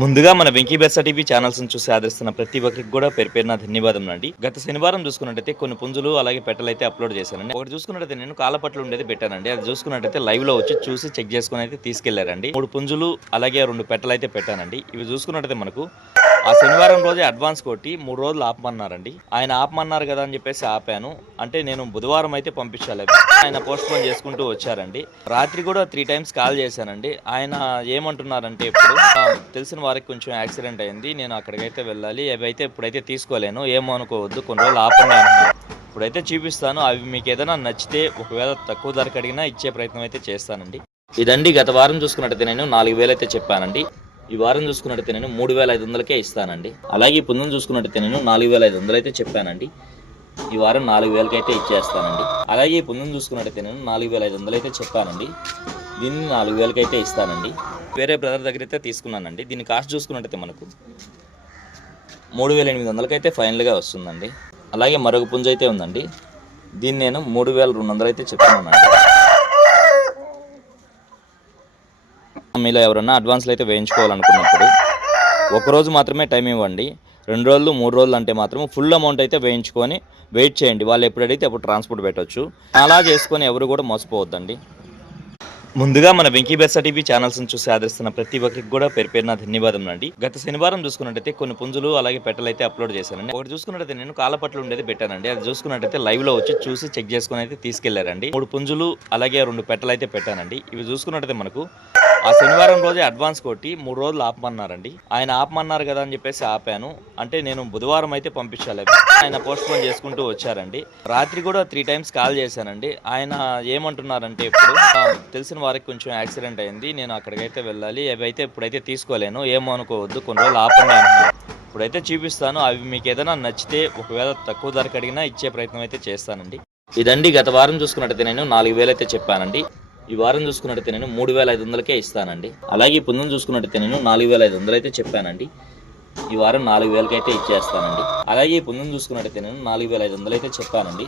ముందుగా మన Venky బెర్సా TV channels చూసి ఆదరిస్తున్న ప్రతి ఒక్కరికి కూడా పేరు పేరున ధన్యవాదం అండి. గత శనివారం చూసుకున్నట్టయితే కొన్ని పుంజులు అలాగే పెట్టలైతే అప్లోడ్ చేశానండి. ఒకటి చూసుకున్నట్టయితే నేను కాలపట్లు ఉండేది పెట్టానండి. అది చూసుకున్నట్టయితే లైవ్ లో వచ్చి చూసి చెక్ చేసుకుని అయితే తీసుకెళ్లారండి. 3 పుంజులు అలాగే 2 పెట్టలైతే పెట్టానండి. ఇవి చూసుకున్నట్టయితే మనకు ఆ శనివారం రోజే అడ్వాన్స్ కొట్టి 3 రోజులు ఆపమన్నారండి. ఆయన ఆపమన్నారు కదా అని చెప్పేసి ఆపాను. అంటే నేను బుధవారం అయితే పంపించాలి. ఆయన పోస్ట్ పోన్ చేసుకుంటూ వచ్చారండి. రాత్రి కూడా 3 టైమ్స్ కాల్ చేశానండి. ఆయన ఏమంటున్నారంటే ఇప్పుడు తెలిసిన వారికి కొంచెం యాక్సిడెంట్ అయింది, నేను అక్కడికైతే వెళ్ళాలి, అవి అయితే ఇప్పుడైతే తీసుకోలేను, ఏమో అనుకోవద్దు, కొన్ని రోజులు ఆపండి అంటున్నారు. ఇప్పుడైతే చూపిస్తాను. అవి మీకు ఏదైనా నచ్చితే ఒకవేళ తక్కువ ధరకు అడిగినా ఇచ్చే ప్రయత్నం అయితే చేస్తానండి. ఇదండి గత వారం చూసుకున్నట్టయితే నేను 4,000 అయితే చెప్పానండి. ఈ వారం చూసుకున్నట్టయితే నేను 3,500కే ఇస్తానండి. అలాగే ఈ పుంజును చూసుకున్నట్టయితే నేను 4,500 అయితే చెప్పానండి. ఈ వారం 4,000కి అయితే ఇచ్చేస్తానండి. అలాగే ఈ పుంజును చూసుకున్నట్టయితే నేను 4,500 అయితే చెప్పానండి. దీన్ని 4,000కి అయితే ఇస్తానండి. వేరే బ్రదర్ దగ్గర అయితే తీసుకున్నానండి. దీని కాస్ట్ చూసుకున్నట్టయితే మనకు 3,800కి అయితే ఫైనల్గా వస్తుందండి. అలాగే మరొక పుంజు అయితే ఉందండి. దీన్ని నేను 3,200 అయితే చెప్తున్నానండి. మీలో ఎవరన్నా అడ్వాన్స్లు అయితే వేయించుకోవాలనుకున్నప్పుడు ఒకరోజు మాత్రమే టైం ఇవ్వండి. 2 రోజులు 3 రోజులు అంటే మాత్రం ఫుల్ అమౌంట్ అయితే వేయించుకొని వెయిట్ చేయండి. వాళ్ళు ఎప్పుడు అడిగితే అప్పుడు ట్రాన్స్పోర్ట్ పెట్టవచ్చు. అలా చేసుకొని ఎవరు కూడా మోసపోవద్దండి. ముందుగా మన వెంకీ బెర్సా టీవీ ఛానల్స్ చూసి ఆదరిస్తున్న ప్రతి ఒక్కరికి కూడా పేరు పేరున ధన్యవాదం అండి. గత శనివారం చూసుకున్నట్టయితే కొన్ని పుంజులు అలాగే పెట్టలైతే అప్లోడ్ చేశానండి. ఒకటి చూసుకున్నట్టయితే నేను కాలపట్లు ఉండేది పెట్టానండి. అది చూసుకున్నట్టయితే లైవ్ లో వచ్చి చూసి చెక్ చేసుకుని అయితే తీసుకెళ్లారండి. 3 పుంజులు అలాగే 2 పెట్టలైతే పెట్టానండి. ఇవి చూసుకున్నట్టయితే మనకు ఆ శనివారం రోజే అడ్వాన్స్ కొట్టి 3 రోజులు ఆపమన్నారండి. ఆయన ఆపమన్నారు కదా అని చెప్పేసి ఆపాను. అంటే నేను బుధవారం అయితే పంపించాలి. ఆయన పోస్ట్ పోన్ చేసుకుంటూ వచ్చారండి. రాత్రి కూడా 3 టైమ్స్ కాల్ చేశానండి. ఆయన ఏమంటున్నారంటే ఇప్పుడు తెలిసిన వారికి కొంచెం యాక్సిడెంట్ అయింది, నేను అక్కడికైతే వెళ్ళాలి, అవి అయితే ఇప్పుడైతే తీసుకోలేను, ఏమో అనుకోవద్దు, కొన్ని రోజులు ఆపండి అంటున్నారు. ఇప్పుడైతే చూపిస్తాను. అవి మీకు ఏదైనా నచ్చితే ఒకవేళ తక్కువ ధరకు అడిగినా ఇచ్చే ప్రయత్నం అయితే చేస్తానండి. ఇదండి గత వారం చూసుకున్నట్టయితే నేను 4,000 అయితే చెప్పానండి. ఈ వారం చూసుకున్నట్టయితే నేను 3,500కే ఇస్తానండి. అలాగే ఈ పుంజును చూసుకున్నట్టయితే నేను 4,500 అయితే చెప్పానండి. ఈ వారం 4,000కి అయితే ఇచ్చేస్తానండి. అలాగే ఈ పుంజును చూసుకున్నట్టయితే నేను 4,500 అయితే చెప్పానండి.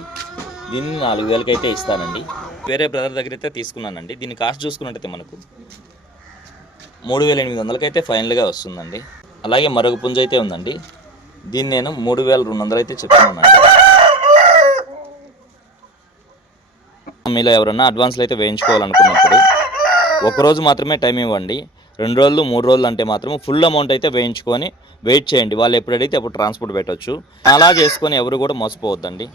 దీన్ని 4,000కి అయితే ఇస్తానండి. వేరే బ్రదర్ దగ్గర అయితే తీసుకున్నానండి. దీని కాస్ట్ చూసుకున్నట్టయితే మనకు 3,800కి అయితే ఫైనల్గా వస్తుందండి. అలాగే మరొక పుంజు అయితే ఉందండి. దీన్ని నేను 3,200 అయితే చెప్తున్నానండి. మీలో ఎవరన్నా అడ్వాన్స్లు అయితే వేయించుకోవాలనుకున్నప్పుడు ఒకరోజు మాత్రమే టైం ఇవ్వండి. 2 రోజులు 3 రోజులు అంటే మాత్రం ఫుల్ అమౌంట్ అయితే వేయించుకొని వెయిట్ చేయండి. వాళ్ళు ఎప్పుడు అడిగితే అప్పుడు ట్రాన్స్పోర్ట్ పెట్టవచ్చు. అలా చేసుకొని ఎవరు కూడా మోసపోవద్దండి.